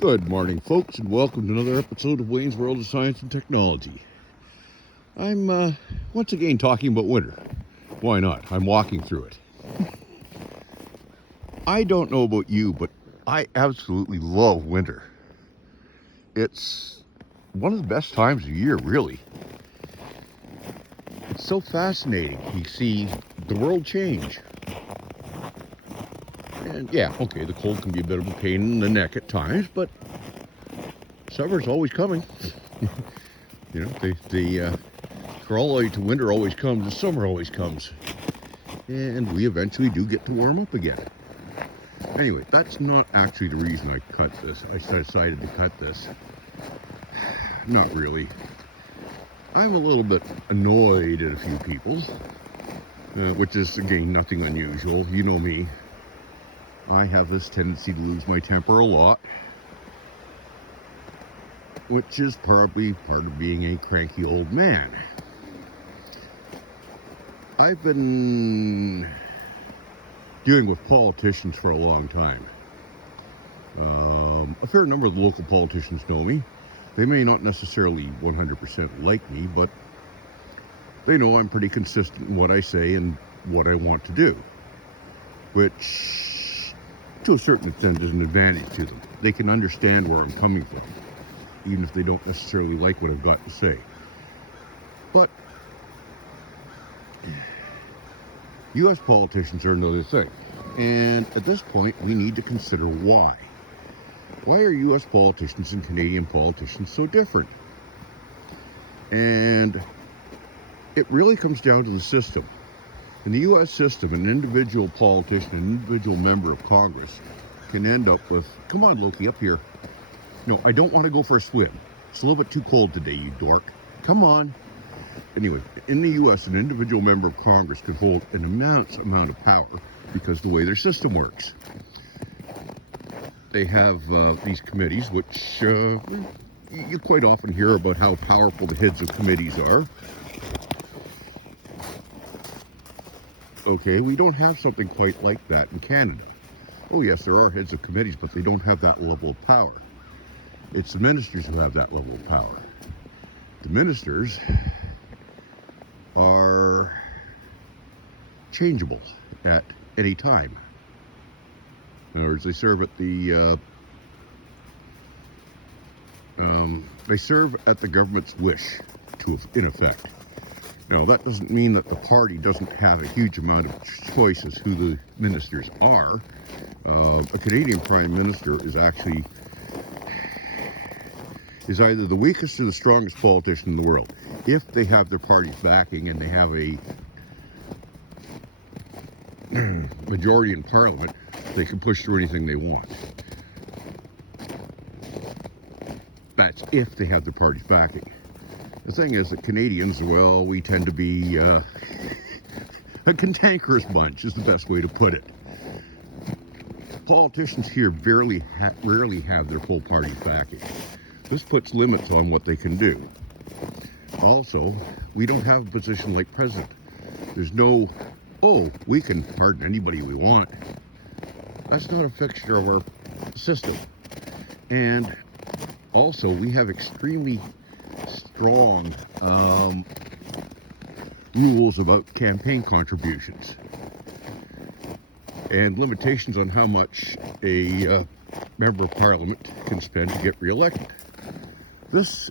Good morning, folks, and welcome to another episode of Wayne's World of Science and Technology. I'm once again talking about winter. Why not? I'm walking through it. I don't know about you, but I absolutely love winter. It's one of the best times of year, really. It's so fascinating. You see the world change. And yeah, okay, the cold can be a bit of a pain in the neck at times, but summer's always coming. You know, for all the way to winter always comes, and summer always comes. And we eventually do get to warm up again. Anyway, that's not actually the reason I cut this. I decided to cut this. Not really. I'm a little bit annoyed at a few people, which is, again, nothing unusual. You know me. I have this tendency to lose my temper a lot, which is probably part of being a cranky old man. I've been dealing with politicians for a long time. A fair number of the local politicians know me. They may not necessarily 100% like me, but they know I'm pretty consistent in what I say and what I want to do, which to a certain extent is an advantage to them. They can understand where I'm coming from, even if they don't necessarily like what I've got to say. But U.S. politicians are another thing. And at this point, we need to consider why. Why are U.S. politicians and Canadian politicians so different? And it really comes down to the system. In the U.S. system, an individual politician, an individual member of Congress can end up with, come on, Loki, up here. No, I don't want to go for a swim. It's a little bit too cold today, you dork. Come on. Anyway, in the U.S., an individual member of Congress can hold an immense amount of power because of the way their system works. They have these committees, which you quite often hear about how powerful the heads of committees are. Okay, we don't have something quite like that in Canada. Oh yes, there are heads of committees, but they don't have that level of power. It's the ministers who have that level of power. The ministers are changeable at any time. In other words, they serve at the government's wish, in effect. Now, that doesn't mean that the party doesn't have a huge amount of choice as who the ministers are. A Canadian Prime Minister is either the weakest or the strongest politician in the world, if they have their party's backing and they have a majority in Parliament. They can push through anything they want. That's if they have their party's backing. The thing is that Canadians, well, we tend to be a cantankerous bunch, is the best way to put it. Politicians here rarely have their full party's backing. This puts limits on what they can do. Also, we don't have a position like president. There's no, we can pardon anybody we want. That's not a fixture of our system. And also, we have extremely strong rules about campaign contributions and limitations on how much a member of Parliament can spend to get re-elected. This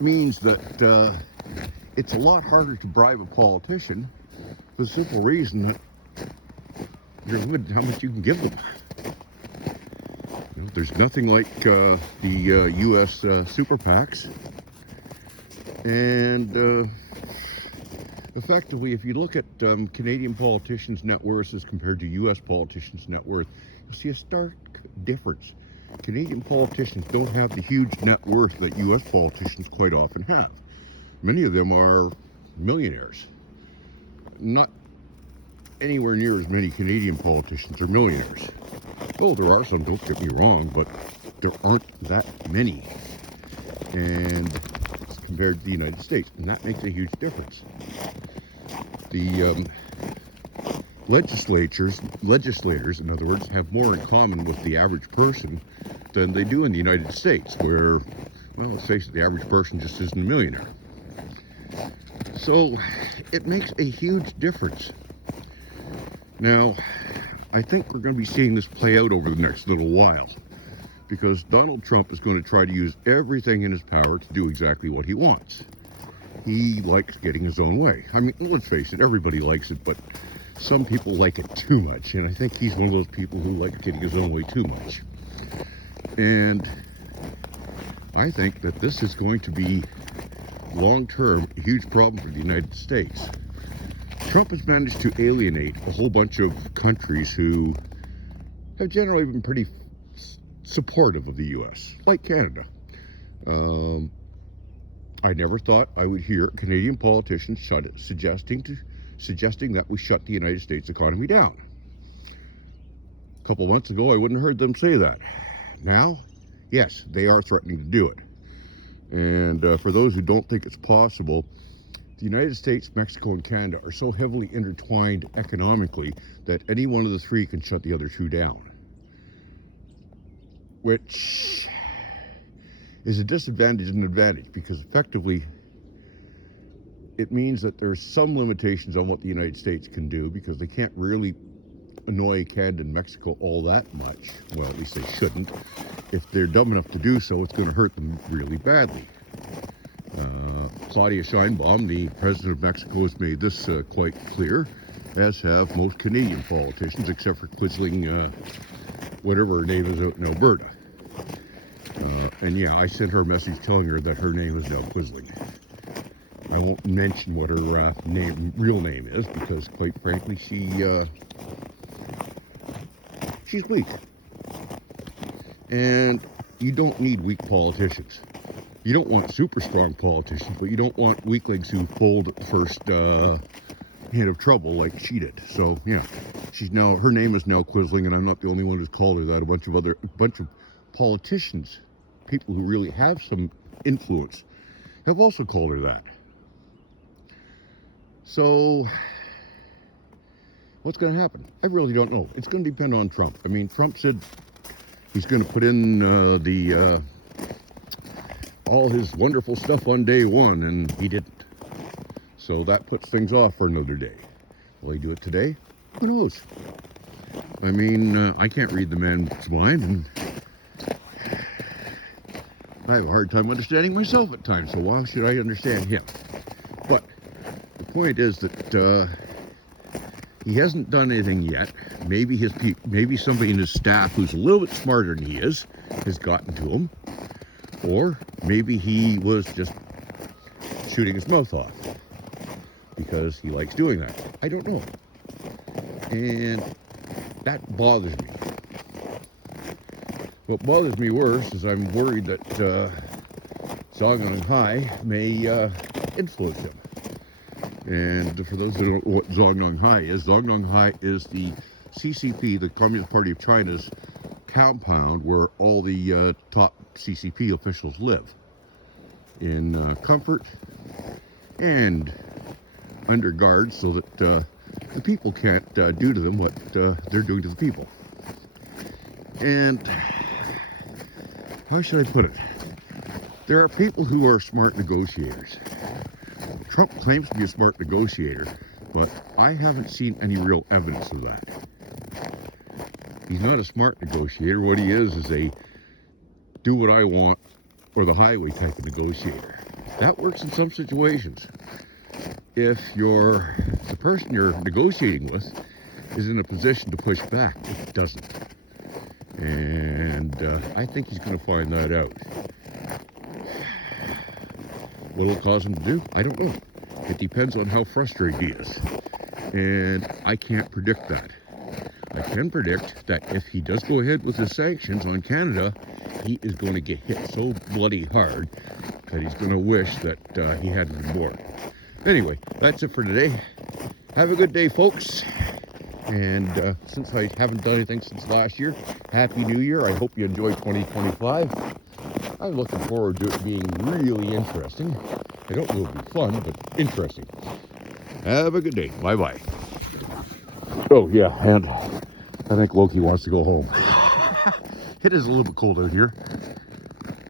means that it's a lot harder to bribe a politician for the simple reason that you're limited how much you can give them. You know, there's nothing like the U.S. super PACs. And effectively, if you look at Canadian politicians' net worth as compared to U.S. politicians' net worth, you'll see a stark difference. Canadian politicians don't have the huge net worth that U.S. politicians quite often have. Many of them are millionaires. Not anywhere near as many Canadian politicians are millionaires. Oh, there are some, don't get me wrong, but there aren't that many. And compared to the United States, and that makes a huge difference. The legislators, in other words, have more in common with the average person than they do in the United States, where, well, let's face it, the average person just isn't a millionaire. So it makes a huge difference. Now, I think we're going to be seeing this play out over the next little while, because Donald Trump is going to try to use everything in his power to do exactly what he wants. He likes getting his own way. I mean, let's face it, everybody likes it, but some people like it too much, and I think he's one of those people who likes getting his own way too much. And I think that this is going to be, long-term, a huge problem for the United States. Trump has managed to alienate a whole bunch of countries who have generally been pretty supportive of the U.S., like Canada. I never thought I would hear Canadian politicians suggesting that we shut the United States economy down. A couple months ago, I wouldn't have heard them say that. Now, yes, they are threatening to do it. And for those who don't think it's possible, the United States, Mexico, and Canada are so heavily intertwined economically that any one of the three can shut the other two down, which is a disadvantage and an advantage, because effectively it means that there's some limitations on what the United States can do, because they can't really annoy Canada and Mexico all that much. Well, at least they shouldn't. If they're dumb enough to do so, it's going to hurt them really badly. Claudia Sheinbaum, the president of Mexico, has made this quite clear, as have most Canadian politicians, except for Quisling, whatever her name is, out in Alberta. And yeah, I sent her a message telling her that her name is now Quisling. I won't mention what her real name is, because quite frankly, she's weak. And you don't need weak politicians. You don't want super strong politicians, but you don't want weaklings who fold at the first hint of trouble like she did. So yeah, her name is now Quisling, and I'm not the only one who's called her that. A bunch of politicians, people who really have some influence, have also called her that. So what's going to happen? I really don't know. It's going to depend on Trump. I mean, Trump said he's going to put in all his wonderful stuff on day one, and he didn't. So that puts things off for another day. Will he do it today? Who knows? I mean, I can't read the man's mind, and I have a hard time understanding myself at times, so why should I understand him? But the point is that he hasn't done anything yet. Maybe somebody in his staff who's a little bit smarter than he is has gotten to him. Or maybe he was just shooting his mouth off because he likes doing that. I don't know. And that bothers me. What bothers me worse is I'm worried that Zhang Hai may influence him. And for those who don't know what Zhang Hai is the CCP, the Communist Party of China's compound where all the top CCP officials live in comfort and under guard, so that the people can't do to them what they're doing to the people. And how should I put it? There are people who are smart negotiators. Trump claims to be a smart negotiator, but I haven't seen any real evidence of that. He's not a smart negotiator. What he is a do what I want or the highway type of negotiator. That works in some situations. If the person you're negotiating with is in a position to push back, it doesn't. And I think he's going to find that out. What will it cause him to do? I don't know. It depends on how frustrated he is. And I can't predict that. I can predict that if he does go ahead with his sanctions on Canada, he is going to get hit so bloody hard that he's going to wish that he hadn't been born. Anyway, that's it for today. Have a good day, folks. And since I haven't done anything since last year, Happy New Year. I hope you enjoy 2025. I'm looking forward to it being really interesting. I don't know if it'll be fun, but interesting. Have a good day. Bye-bye. Oh yeah, and I think Loki wants to go home. It is a little bit cold out here.